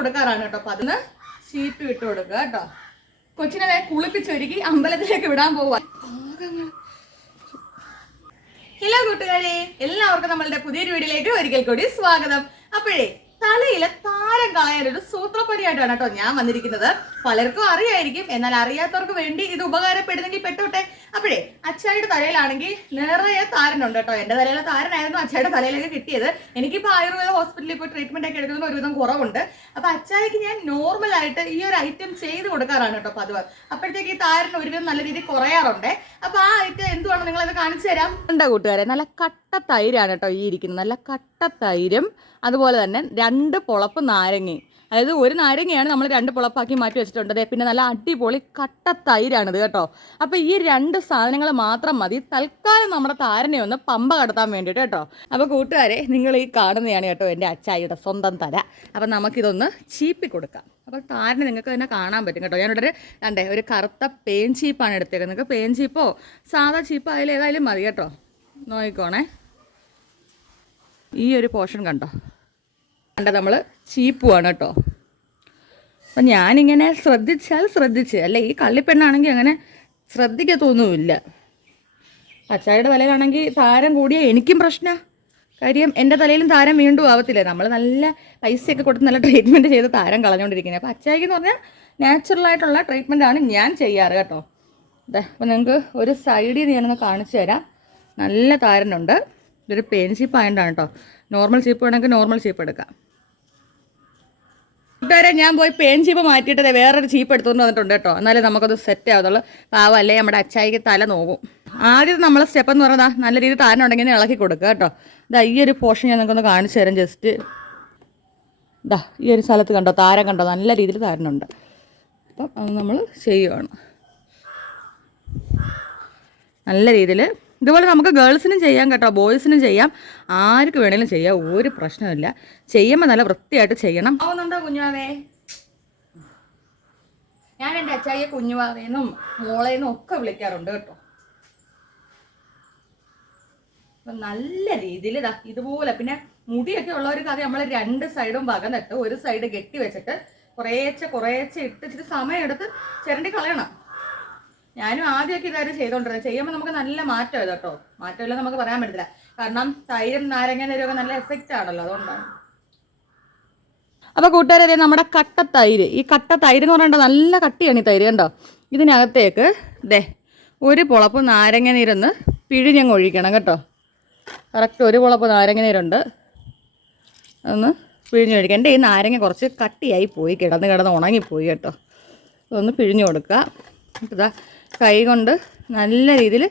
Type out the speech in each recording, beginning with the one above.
കൊടുക്കാറാണ് കേട്ടോ. അപ്പൊ അതിന് ചീപ്പ് ഇട്ട് കൊടുക്കുക കേട്ടോ. കൊച്ചിനെ കുളിപ്പിച്ചൊരുക്കി അമ്പലത്തിലേക്ക് വിടാൻ പോവാ. ഹലോ കൂട്ടുകാരെ, എല്ലാവർക്കും നമ്മളുടെ പുതിയൊരു വീഡിയോയിലേക്ക് ഒരിക്കൽ കൂടി സ്വാഗതം. അപ്പോഴേ തലയിലെ താരം കളയാനൊരു സൂത്രപ്പണിയായിട്ടാണ് കേട്ടോ ഞാൻ വന്നിരിക്കുന്നത്. പലർക്കും അറിയായിരിക്കും, എന്നാൽ അറിയാത്തവർക്ക് വേണ്ടി ഇത് ഉപകാരപ്പെടുന്നെങ്കിൽ പെട്ടോട്ടെ. അപ്പോഴേ അച്ചായുടെ തലയിലാണെങ്കിൽ നിറയെ താരനുണ്ട് കേട്ടോ. എന്റെ തലയിലെ താരനായിരുന്നു അച്ചായുടെ തലയിലേക്ക് കിട്ടിയത്. എനിക്കിപ്പോൾ ആയുർവേദ ഹോസ്പിറ്റലിൽ പോയി ട്രീറ്റ്മെന്റ് ഒക്കെ എടുക്കുന്നതിന് ഒരുവിധം കുറവുണ്ട്. അപ്പൊ അച്ചായിക്ക് ഞാൻ നോർമൽ ആയിട്ട് ഈ ഒരു ഐറ്റം ചെയ്ത് കൊടുക്കാറാണ് കേട്ടോ പതിവ്. അപ്പോഴത്തേക്ക് ഈ താരന് ഒരുവിധം നല്ല രീതിയിൽ കുറയാറുണ്ട്. അപ്പൊ ആ ഐറ്റം എന്തുവാണ് നിങ്ങളത് കാണിച്ചു തരാം. എന്താ കൂട്ടുകാരെ, നല്ല കട്ട തൈരാണ് കേട്ടോ ഈ ഇരിക്കുന്നത്. നല്ല കട്ട തൈരും അതുപോലെ തന്നെ 2 പൊളപ്പ് നാരങ്ങയും. അതായത് ഒരു നാരങ്ങയാണ് നമ്മൾ 2 പൊളപ്പാക്കി മാറ്റി വെച്ചിട്ടുണ്ട്. പിന്നെ നല്ല അടിപൊളി കട്ട തൈരാണിത് കേട്ടോ. അപ്പോൾ ഈ 2 സാധനങ്ങൾ മാത്രം മതി തൽക്കാലം നമ്മുടെ താരനെ ഒന്ന് പമ്പ കടത്താൻ വേണ്ടിയിട്ട് കേട്ടോ. അപ്പോൾ കൂട്ടുകാരെ, നിങ്ങൾ ഈ കാണുന്നതാണ് കേട്ടോ എൻ്റെ അച്ചായിയുടെ സ്വന്തം തല. അപ്പം നമുക്കിതൊന്ന് ചീപ്പി കൊടുക്കാം. അപ്പോൾ താരനെ നിങ്ങൾക്ക് തന്നെ കാണാൻ പറ്റും കേട്ടോ. ഞാനിവിടെ ഒരു കറുത്ത പേൻ ചീപ്പാണ് എടുത്തേക്കുന്നത്. നിങ്ങൾക്ക് പേൻ ചീപ്പോ സാധാ ചീപ്പോ അതിൽ ഏതായാലും മതി കേട്ടോ. നോക്കിക്കോണേ, ഈ ഒരു പോർഷൻ കണ്ടോ, നമ്മൾ ചീപ്പുവാണ് കേട്ടോ. അപ്പം ഞാനിങ്ങനെ ശ്രദ്ധിച്ച് അല്ലേ, ഈ കള്ളിപ്പെണ്ണാണെങ്കിൽ അങ്ങനെ ശ്രദ്ധിക്കത്തൊന്നുമില്ല. അച്ചായുടെ തലയിലാണെങ്കിൽ താരം കൂടിയാൽ എനിക്കും പ്രശ്നമാണ്. കാര്യം എൻ്റെ തലയിലും താരം വീണ്ടും ആവത്തില്ലേ. നമ്മൾ നല്ല പൈസയൊക്കെ കൊടുത്ത് നല്ല ട്രീറ്റ്മെൻറ്റ് ചെയ്ത് താരം കളഞ്ഞുകൊണ്ടിരിക്കുന്നത്. അപ്പോൾ അച്ചായിക്ക് എന്ന് പറഞ്ഞാൽ നാച്ചുറലായിട്ടുള്ള ട്രീറ്റ്മെൻറ്റാണ് ഞാൻ ചെയ്യാറ് കേട്ടോ. അതെ, അപ്പോൾ നിങ്ങൾക്ക് ഒരു സൈഡിൽ നിന്ന് ഞാനൊന്ന് കാണിച്ചു തരാം. നല്ല താരനുണ്ട്. ഇതൊരു പെയിൻ ചീപ്പ് ആയതുകൊണ്ടാണ് കേട്ടോ. നോർമൽ ചീപ്പ് വേണമെങ്കിൽ നോർമൽ ചീപ്പ് എടുക്കാം. കൂട്ടുകാരെ, ഞാൻ പോയി പെയിൻ ചീപ്പ് മാറ്റിയിട്ട് വേറൊരു ചീപ്പ് എടുത്തുകൊണ്ട് വന്നിട്ടുണ്ട് കേട്ടോ. എന്നാലേ നമുക്കത് സെറ്റ് ആവത്തുള്ളൂ. പാവം അല്ലേ നമ്മുടെ അച്ചായിക്ക് തല നോക്കും. ആദ്യം നമ്മളെ സ്റ്റെപ്പ് എന്ന് പറഞ്ഞാൽ നല്ല രീതിയിൽ താരം ഉണ്ടെങ്കിൽ ഇളക്കി കൊടുക്കുക കേട്ടോ. ഇതാ ഈ ഒരു പോർഷൻ ഞാൻ നിങ്ങൾക്കൊന്ന് കാണിച്ചു തരാം. ജസ്റ്റ് ഇതാ ഈ ഒരു സ്ഥലത്ത് കണ്ടോ, താരം കണ്ടോ, നല്ല രീതിയിൽ താരനുണ്ട്. അപ്പം അത് നമ്മൾ ചെയ്യുകയാണ് നല്ല രീതിയിൽ. ഇതുപോലെ നമുക്ക് ഗേൾസിനും ചെയ്യാം കേട്ടോ, ബോയ്സിനും ചെയ്യാം, ആർക്ക് വേണേലും ചെയ്യാം, ഒരു പ്രശ്നമില്ല. ചെയ്യുമ്പോൾ നല്ല വൃത്തിയായിട്ട് ചെയ്യണം. ആവുന്നുണ്ടോ കുഞ്ഞുവാവേ? ഞാൻ എൻ്റെ അച്ചായിയെ കുഞ്ഞുവാവേന്നും മോളേന്നും ഒക്കെ വിളിക്കാറുണ്ട് കേട്ടോ. അപ്പം നല്ല രീതിയിൽ ഇതാ ഇതുപോലെ. പിന്നെ മുടിയൊക്കെ ഉള്ളവർക്ക് അത് നമ്മൾ 2 സൈഡും വകന്നിട്ട് ഒരു സൈഡ് കെട്ടി വെച്ചിട്ട് കുറേശ്ശെ ഇട്ടിട്ട് സമയമെടുത്ത് ചിരണ്ടി കളയണം. ഞാനും ആദ്യമൊക്കെ ഇതായിരുന്നു ചെയ്തോണ്ടിരുന്നത്. ചെയ്യുമ്പോൾ നമുക്ക് നല്ല മാറ്റം കേട്ടോ. മാറ്റമില്ല നമുക്ക് പറയാൻ പറ്റില്ല. കാരണം തൈരും നാരങ്ങ നീരൊക്കെ നല്ല എഫക്റ്റ് ആണല്ലോ, അതുകൊണ്ടാണ്. അപ്പോൾ കൂട്ടുകാരെ, നമ്മുടെ കട്ട തൈര്, ഈ കട്ട തൈര് എന്ന് പറഞ്ഞാൽ നല്ല കട്ടിയാണ് ഈ തൈര് കണ്ടോ. ഇതിനകത്തേക്ക് ഒരു പൊളപ്പ് നാരങ്ങ നീരൊന്ന് പിഴിഞ്ഞങ്ങ് ഒഴിക്കണം കേട്ടോ. കറക്റ്റ് 1 പൊളപ്പ് നാരങ്ങ നീരുണ്ട്, ഒന്ന് പിഴിഞ്ഞൊഴിക്കുക. എൻ്റെ ഈ നാരങ്ങ കുറച്ച് കട്ടിയായി പോയി, കിടന്ന് ഉണങ്ങിപ്പോയി കേട്ടോ. അതൊന്ന് പിഴിഞ്ഞു കൊടുക്കുക. ഇതാ കൈ കൊണ്ട് നല്ല രീതിയിൽ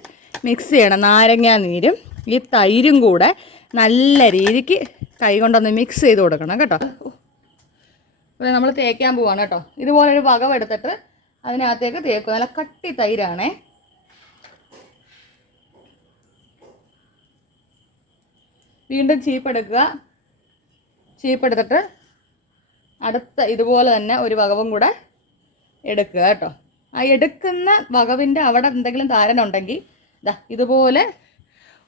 മിക്സ് ചെയ്യണം. നാരങ്ങ നീരും ഈ തൈരും കൂടെ നല്ല രീതിക്ക് കൈ കൊണ്ടൊന്ന് മിക്സ് ചെയ്ത് കൊടുക്കണം കേട്ടോ. ഇവിടെ നമ്മൾ തേക്കാൻ പോവാണ് കേട്ടോ. ഇതുപോലൊരു വകം എടുത്തിട്ട് അതിനകത്തേക്ക് തേക്കുക. നല്ല കട്ടി തൈരാണേ. വീണ്ടും ചീപ്പെടുക്കുക. ചീപ്പെടുത്തിട്ട് അടുത്ത ഇതുപോലെ തന്നെ ഒരു വകവും കൂടെ എടുക്കുക കേട്ടോ. ആ എടുക്കുന്ന വകവിൻ്റെ അവിടെ എന്തെങ്കിലും താരനുണ്ടെങ്കിൽ ഇതുപോലെ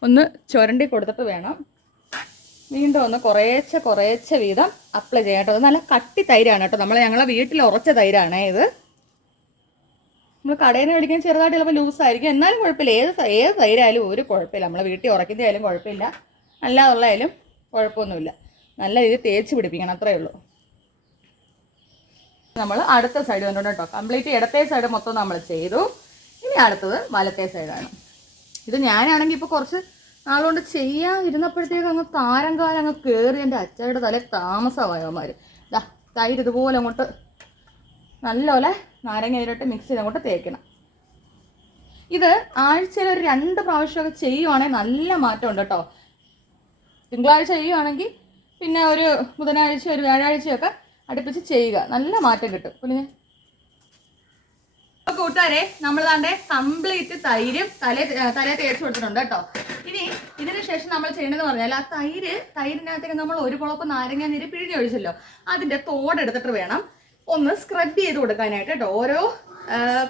ഒന്ന് ചുരണ്ടി കൊടുത്തിട്ട് വേണം വീണ്ടും ഒന്ന് കുറേശ്ശെ വീതം അപ്ലൈ ചെയ്യാം കേട്ടോ. അത് നല്ല കട്ടി തൈരാണ് കേട്ടോ. ഞങ്ങളെ വീട്ടിൽ ഉറച്ച തൈരാണേ ഇത്. നമ്മൾ കടയിൽ നിന്ന് മേടിക്കാൻ ചെറുതായിട്ട് ചിലപ്പോൾ ലൂസായിരിക്കും, എന്നാലും കുഴപ്പമില്ല. ഏത് തൈരായാലും ഒരു കുഴപ്പമില്ല. നമ്മളെ വീട്ടിൽ ഉറക്കുന്നതായാലും കുഴപ്പമില്ല, അല്ലാതുള്ളതായാലും കുഴപ്പമൊന്നുമില്ല. നല്ല രീതിയിൽ തേച്ച് പിടിപ്പിക്കണം, അത്രയേ ഉള്ളൂ. നമ്മൾ അടുത്ത സൈഡ് കണ്ടോ കേട്ടോ. കംപ്ലീറ്റ് ഇടത്തെ സൈഡ് മൊത്തം നമ്മൾ ചെയ്തു. ഇനി അടുത്തത് വലത്തെ സൈഡാണ്. ഇത് ഞാനാണെങ്കിൽ ഇപ്പോൾ കുറച്ച് നാളുകൊണ്ട് ചെയ്യാതിരുന്നപ്പോഴത്തേക്ക് അങ്ങ് താരം കയറി എൻ്റെ അച്ചായുടെ തലയിൽ താമസമായവന്മാർ. തൈര് ഇതുപോലെ അങ്ങോട്ട് നല്ലപോലെ നാരങ്ങ ഇതിലോട്ട് മിക്സ് ചെയ്ത് അങ്ങോട്ട് തേക്കണം. ഇത് ആഴ്ചയിൽ ഒരു 2 പ്രാവശ്യമൊക്കെ ചെയ്യുവാണെങ്കിൽ നല്ല മാറ്റമുണ്ട് കേട്ടോ. തിങ്കളാഴ്ച ചെയ്യുവാണെങ്കിൽ പിന്നെ ഒരു ബുധനാഴ്ച ഒരു വ്യാഴാഴ്ചയൊക്കെ അടുപ്പിച്ച് ചെയ്യുക, നല്ല മാറ്റം കിട്ടും. പിന്നെ കൂട്ടുകാരെ, നമ്മൾ കംപ്ലീറ്റ് തൈരും തലേ തേച്ച് കൊടുത്തിട്ടുണ്ട് കേട്ടോ. ഇനി ഇതിന് ശേഷം നമ്മൾ ചെയ്യേണ്ടതെന്ന് പറഞ്ഞാൽ ആ തൈരിനകത്തേക്ക് നമ്മൾ 1 പൊളപ്പ് നാരങ്ങ നീര് പിഴിഞ്ഞൊഴിച്ചല്ലോ, അതിൻ്റെ തോടെടുത്തിട്ട് വേണം ഒന്ന് സ്ക്രബ് ചെയ്ത് കൊടുക്കാനായിട്ട് കേട്ടോ. ഓരോ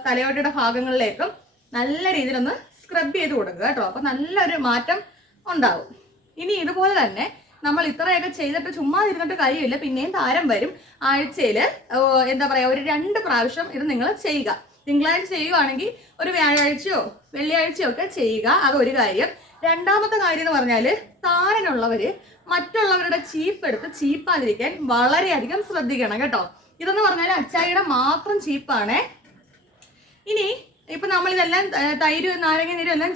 തലയോട്ടിയുടെ ഭാഗങ്ങളിലേക്കും നല്ല രീതിയിലൊന്ന് സ്ക്രബ് ചെയ്ത് കൊടുക്കുക കേട്ടോ. അപ്പോൾ നല്ലൊരു മാറ്റം ഉണ്ടാവും. ഇനി ഇതുപോലെ തന്നെ നമ്മൾ ഇത്രയൊക്കെ ചെയ്തിട്ട് ചുമ്മാ ഇരുന്നിട്ട് കാര്യമില്ല, പിന്നെയും താരം വരും. ആഴ്ചയിൽ എന്താ പറയുക, ഒരു 2 പ്രാവശ്യം ഇത് നിങ്ങൾ ചെയ്യുക. തിങ്കളാഴ്ച ചെയ്യുകയാണെങ്കിൽ ഒരു വ്യാഴാഴ്ചയോ വെള്ളിയാഴ്ചയോ ഒക്കെ ചെയ്യുക. അതൊരു കാര്യം. രണ്ടാമത്തെ കാര്യം എന്ന് പറഞ്ഞാൽ താരനുള്ളവർ മറ്റുള്ളവരുടെ ചീപ്പ് എടുത്ത് ചീപ്പാതിരിക്കാൻ വളരെയധികം ശ്രദ്ധിക്കണം കേട്ടോ. ഇതെന്ന് പറഞ്ഞാൽ അച്ചായിയുടെ മാത്രം ചീപ്പാണേ. ഇനി ഇപ്പം നമ്മളിതെല്ലാം തൈര് നാരങ്ങ നീരും എല്ലാം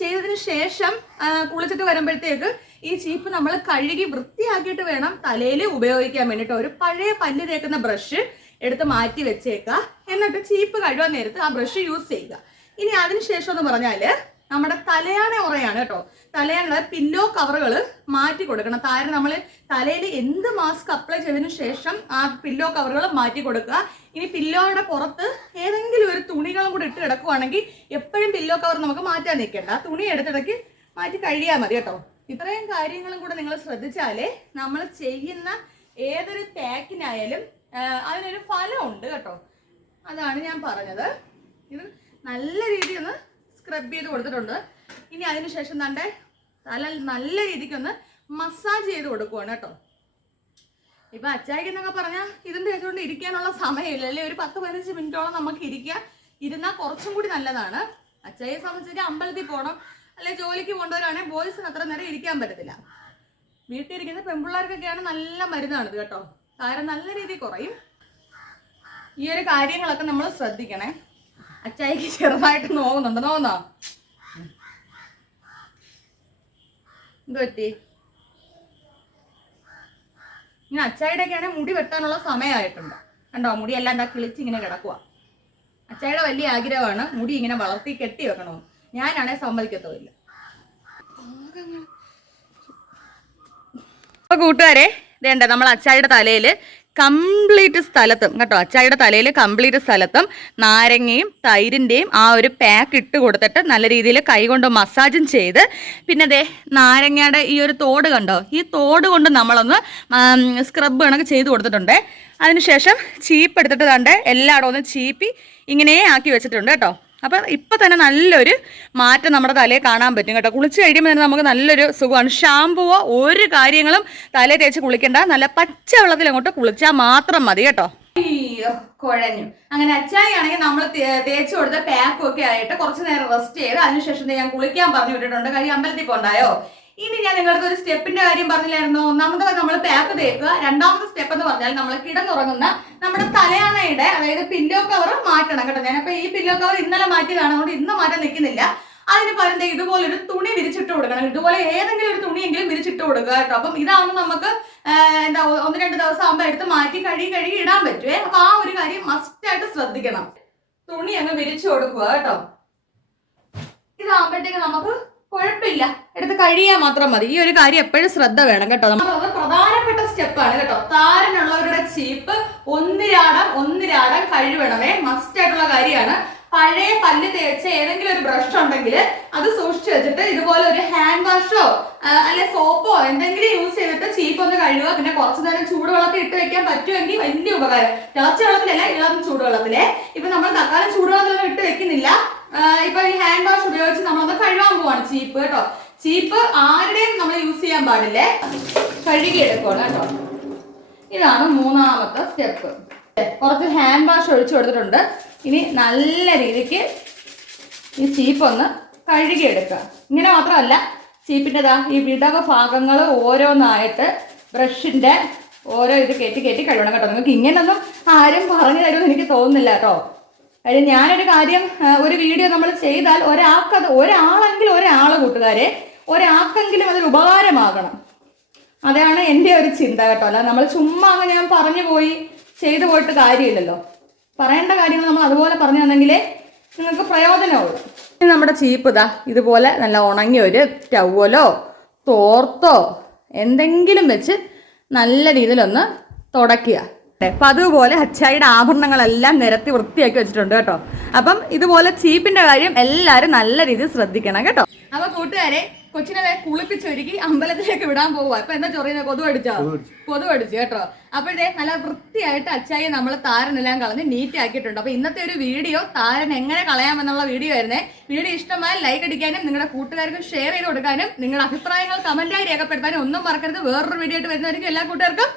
ചെയ്തതിന് ശേഷം കുളിച്ചിട്ട് വരുമ്പോഴത്തേക്ക് ഈ ചീപ്പ് നമ്മൾ കഴുകി വൃത്തിയാക്കിയിട്ട് വേണം തലയിൽ ഉപയോഗിക്കാൻ വേണ്ടിയിട്ട്. ഒരു പഴയ പല്ല് തേക്കുന്ന ബ്രഷ് എടുത്ത് മാറ്റി വെച്ചേക്കുക. എന്നിട്ട് ചീപ്പ് കഴുകാൻ നേരത്ത് ആ ബ്രഷ് യൂസ് ചെയ്യുക. ഇനി അതിനുശേഷം എന്ന് പറഞ്ഞാൽ നമ്മുടെ തലയാണ ഉറയാണ് കേട്ടോ. തലയാണ പില്ലോ കവറുകൾ മാറ്റി കൊടുക്കണം. താരം നമ്മൾ തലയിൽ എന്ത് മാസ്ക് അപ്ലൈ ചെയ്തതിന് ശേഷം ആ പില്ലോ കവറുകൾ മാറ്റി കൊടുക്കുക. ഇനി പില്ലോയുടെ പുറത്ത് ഏതെങ്കിലും ഒരു തുണികളും കൂടി ഇട്ട് കിടക്കുവാണെങ്കിൽ എപ്പോഴും പില്ലോ കവർ നമുക്ക് മാറ്റാൻ നിൽക്കേണ്ട. ആ തുണി എടുത്തിടയ്ക്ക് മാറ്റി കഴിയാൽ മതി കേട്ടോ. ഇത്രയും കാര്യങ്ങളും കൂടെ നിങ്ങൾ ശ്രദ്ധിച്ചാലേ നമ്മൾ ചെയ്യുന്ന ഏതൊരു പാക്കിനായാലും അതിനൊരു ഫലമുണ്ട് കേട്ടോ. അതാണ് ഞാൻ പറഞ്ഞത്. ഇത് നല്ല രീതിയിൽ ഒന്ന് സ്ക്രബ് ചെയ്ത് കൊടുത്തിട്ടുണ്ട്. ഇനി അതിനുശേഷം തൻ്റെ തല നല്ല രീതിക്കൊന്ന് മസാജ് ചെയ്ത് കൊടുക്കുവാണ് കേട്ടോ. ഇപ്പം അച്ചായിക്ക് എന്നൊക്കെ പറഞ്ഞാൽ ഇതിൻ്റെ വെച്ചുകൊണ്ട് ഇരിക്കാനുള്ള സമയമില്ല അല്ലേ. ഒരു 10-15 മിനിറ്റോളം നമുക്ക് ഇരുന്നാൽ കുറച്ചും കൂടി നല്ലതാണ്. അച്ചായിയെ സംബന്ധിച്ചിട്ട് അമ്പലത്തിൽ പോകണം അല്ലെ ജോലിക്ക് പോകേണ്ടവരാണെങ്കിൽ ബോയ്സിന് അത്ര നേരം ഇരിക്കാൻ പറ്റത്തില്ല. വീട്ടിലിരിക്കുന്ന പെൺപിള്ളേർക്കൊക്കെയാണ് നല്ല മരുന്നാണിത് കേട്ടോ. താരം നല്ല രീതിയിൽ കുറയും. ഈ ഒരു കാര്യങ്ങളൊക്കെ നമ്മൾ ശ്രദ്ധിക്കണേ. അച്ചായിക്ക് ചെറുതായിട്ട് നോന്നോ എന്ത് പറ്റി? ഇങ്ങനെ അച്ചായിയുടെയൊക്കെയാണെങ്കിൽ മുടി വെട്ടാനുള്ള സമയമായിട്ടുണ്ട് കണ്ടോ. മുടിയെല്ലാം എന്താ കിളിച്ച് ഇങ്ങനെ കിടക്കുക. അച്ചായിയുടെ വലിയ ആഗ്രഹമാണ് മുടി ഇങ്ങനെ വളർത്തി കെട്ടി വെക്കണമെന്ന്. ഞാനാണെങ്കിൽ സമ്മതിക്കത്തുമില്ല. അപ്പോൾ കൂട്ടുകാരെ ഇതേണ്ട നമ്മൾ അച്ചായിയുടെ തലയിൽ കംപ്ലീറ്റ് സ്ഥലത്തും കേട്ടോ, അച്ചായിയുടെ തലയിൽ കംപ്ലീറ്റ് സ്ഥലത്തും നാരങ്ങയും തൈരിൻ്റെയും ആ ഒരു പാക്ക് ഇട്ട് കൊടുത്തിട്ട് നല്ല രീതിയിൽ കൈകൊണ്ട് മസാജും ചെയ്ത്, പിന്നെ ദേ നാരങ്ങയുടെ ഈ ഒരു തോട് കണ്ടോ, ഈ തോട് കൊണ്ട് നമ്മളൊന്ന് സ്ക്രബ് കണക്ക് ചെയ്ത് കൊടുത്തിട്ടുണ്ട്. അതിനുശേഷം ചീപ്പ് എടുത്തിട്ട് കണ്ട് എല്ലായിടവും ഒന്ന് ചീപ്പി ഇങ്ങനെ ആക്കി വെച്ചിട്ടുണ്ട് കേട്ടോ. അപ്പം ഇപ്പം തന്നെ നല്ലൊരു മാറ്റം നമ്മുടെ തലയിൽ കാണാൻ പറ്റും കേട്ടോ. കുളിച്ച് കഴിയുമ്പോൾ തന്നെ നമുക്ക് നല്ലൊരു സുഖമാണ്. ഷാമ്പുവോ ഒരു കാര്യങ്ങളും തലയിൽ തേച്ച് കുളിക്കണ്ട, നല്ല പച്ച വെള്ളത്തിൽ അങ്ങോട്ട് കുളിച്ചാൽ മാത്രം മതി കേട്ടോ. അയ്യോ കുഴഞ്ഞു. അങ്ങനെ അച്ചായി ആണെങ്കിൽ നമ്മൾ തേച്ച് കൊടുത്ത പാക്കൊക്കെ ആയിട്ട് കുറച്ച് നേരം റെസ്റ്റ് ചെയ്ത് അതിനുശേഷം ഞാൻ കുളിക്കാൻ പറഞ്ഞു വിട്ടിട്ടുണ്ട്. കാര്യം അമ്പലത്തിൽ പോണ്ടായോ. ഇനി ഞാൻ നിങ്ങൾക്ക് ഒരു സ്റ്റെപ്പിന്റെ കാര്യം പറഞ്ഞില്ലായിരുന്നു. ഒന്നാമത്തെ നമ്മൾ പാക്ക് തേക്കുക. രണ്ടാമത്തെ സ്റ്റെപ്പ് എന്ന് പറഞ്ഞാൽ നമ്മൾ കിടന്നുറങ്ങുന്ന നമ്മുടെ തലയാണയുടെ അതായത് പില്ലോ കവർ മാറ്റണം കേട്ടോ. ഞാനപ്പോൾ ഈ പില്ലോ കവർ ഇന്നലെ മാറ്റിയതാണ്, അതുകൊണ്ട് ഇന്ന് മാറ്റാൻ നിൽക്കുന്നില്ല. അതിന് പകരം ഇതുപോലൊരു തുണി വിരിച്ചിട്ട് കൊടുക്കണം. ഇതുപോലെ ഏതെങ്കിലും ഒരു തുണിയെങ്കിലും വിരിച്ചിട്ട് കൊടുക്കുക കേട്ടോ. അപ്പം ഇതാകുമ്പോൾ നമുക്ക് 1-2 ദിവസം ആകുമ്പോൾ എടുത്ത് മാറ്റി കഴുകി ഇടാൻ പറ്റുമേ. അപ്പൊ ആ ഒരു കാര്യം മസ്റ്റായിട്ട് ശ്രദ്ധിക്കണം. തുണി അങ്ങ് വിരിച്ചു കൊടുക്കുക കേട്ടോ. ഇതാകുമ്പോഴത്തേക്ക് നമുക്ക് കുഴപ്പമില്ല, എടുത്ത് കഴിയാൻ മാത്രം മതി. ഈ ഒരു കാര്യം എപ്പോഴും ശ്രദ്ധ വേണം കേട്ടോ. നമ്മളത് പ്രധാനപ്പെട്ട സ്റ്റെപ്പാണ് കേട്ടോ. താരനുള്ളവരുടെ ചീപ്പ് ഒന്നിരാടം കഴുകണമേ, മസ്റ്റ് ആയിട്ടുള്ള കാര്യമാണ്. പഴയ പല്ല് തേച്ച ഏതെങ്കിലും ഒരു ബ്രഷ് ഉണ്ടെങ്കിൽ അത് സൂക്ഷിച്ചു വെച്ചിട്ട് ഇതുപോലെ ഒരു ഹാൻഡ് വാഷോ അല്ലെ സോപ്പോ എന്തെങ്കിലും യൂസ് ചെയ്തിട്ട് ചീപ്പ് ഒന്ന് കഴുകുക. പിന്നെ കുറച്ചു നേരം ചൂടുവെള്ളത്തിൽ ഇട്ട് വെക്കാൻ പറ്റുമെങ്കിൽ വലിയ ഉപകാരം. തിളച്ച വെള്ളത്തിലല്ല, ഇളം ചൂടുവെള്ളത്തിലെ. ഇപ്പൊ നമ്മൾ തൽക്കാലം ചൂടുവെള്ളത്തിലൊന്നും ഇട്ട് വെക്കുന്നില്ല. ഇപ്പൊ ഈ ഹാൻഡ് വാഷ് ഉപയോഗിച്ച് നമ്മളത് കഴുകാൻ പോവാണ് ചീപ്പ് കേട്ടോ. ചീപ്പ് ആരുടെയും നമ്മൾ യൂസ് ചെയ്യാൻ പാടില്ലേ, കഴുകിയെടുക്കണം കേട്ടോ. ഇതാണ് 3ാമത്തെ സ്റ്റെപ്പ്. കുറച്ച് ഹാൻഡ് വാഷ് ഒഴിച്ചു കൊടുത്തിട്ടുണ്ട്. ഇനി നല്ല രീതിക്ക് ഈ ചീപ്പ് ഒന്ന് കഴുകിയെടുക്കുക. ഇങ്ങനെ മാത്രമല്ല, ചീപ്പിൻ്റെതാ ഈ വിടവ ഭാഗങ്ങൾ ഓരോന്നായിട്ട് ബ്രഷിൻ്റെ ഓരോ ഇത് കയറ്റി കഴുകണം കേട്ടോ. നിങ്ങൾക്ക് ഇങ്ങനൊന്നും ആരും പറഞ്ഞു തരുമെന്ന് എനിക്ക് തോന്നുന്നില്ല കേട്ടോ. കാര്യം ഞാനൊരു കാര്യം ഒരു വീഡിയോ നമ്മൾ ചെയ്താൽ ഒരാളെങ്കിലും കൂട്ടുകാരെ ഒരാൾക്കെങ്കിലും അതൊരു ഉപകാരമാകണം. അതാണ് എൻ്റെ ഒരു ചിന്ത കേട്ടോ. അല്ല നമ്മൾ ചുമ്മാ അങ്ങനെ ഞാൻ പറഞ്ഞു പോയി ചെയ്തു പോയിട്ട് കാര്യമില്ലല്ലോ. പറയേണ്ട കാര്യങ്ങൾ നമ്മൾ അതുപോലെ പറഞ്ഞു തന്നെങ്കിലേ നിങ്ങൾക്ക് പ്രയോജനമുള്ളൂ. നമ്മുടെ ചീപ്പ് ഇതുപോലെ നല്ല ഉണങ്ങിയ ഒരു ടവലോ തോർത്തോ എന്തെങ്കിലും വെച്ച് നല്ല രീതിയിലൊന്ന് തുടയ്ക്കുക. അപ്പം അതുപോലെ അച്ചായിയുടെ ആഭരണങ്ങളെല്ലാം നിരത്തി വൃത്തിയാക്കി വെച്ചിട്ടുണ്ട് കേട്ടോ. അപ്പം ഇതുപോലെ ചീപ്പിന്റെ കാര്യം എല്ലാവരും നല്ല രീതിയിൽ ശ്രദ്ധിക്കണം കേട്ടോ. അപ്പൊ കൂട്ടുകാരെ കൊച്ചിനെ കുളിപ്പിച്ചൊരുക്കി അമ്പലത്തിലേക്ക് വിടാൻ പോവുക. ഇപ്പൊ എന്താ ചൊറിയുന്നത്? കൊതു അടിച്ചു കേട്ടോ. അപ്പോഴേ നല്ല വൃത്തിയായിട്ട് അച്ചായി നമ്മൾ താരനെല്ലാം കളഞ്ഞ് നീറ്റ് ആക്കിയിട്ടുണ്ട്. അപ്പൊ ഇന്നത്തെ ഒരു വീഡിയോ താരൻ എങ്ങനെ കളയാമെന്നുള്ള വീഡിയോ ആയിരുന്നേ. വീഡിയോ ഇഷ്ടമായ ലൈക്ക് അടിക്കാനും നിങ്ങളുടെ കൂട്ടുകാർക്ക് ഷെയർ ചെയ്ത് കൊടുക്കാനും നിങ്ങളുടെ അഭിപ്രായങ്ങൾ കമന്റായി രേഖപ്പെടുത്താനും ഒന്നും മറക്കരുത്. വേറൊരു വീഡിയോ ആയിട്ട് വരുന്നവർക്ക് എല്ലാ കൂട്ടുകാർക്കും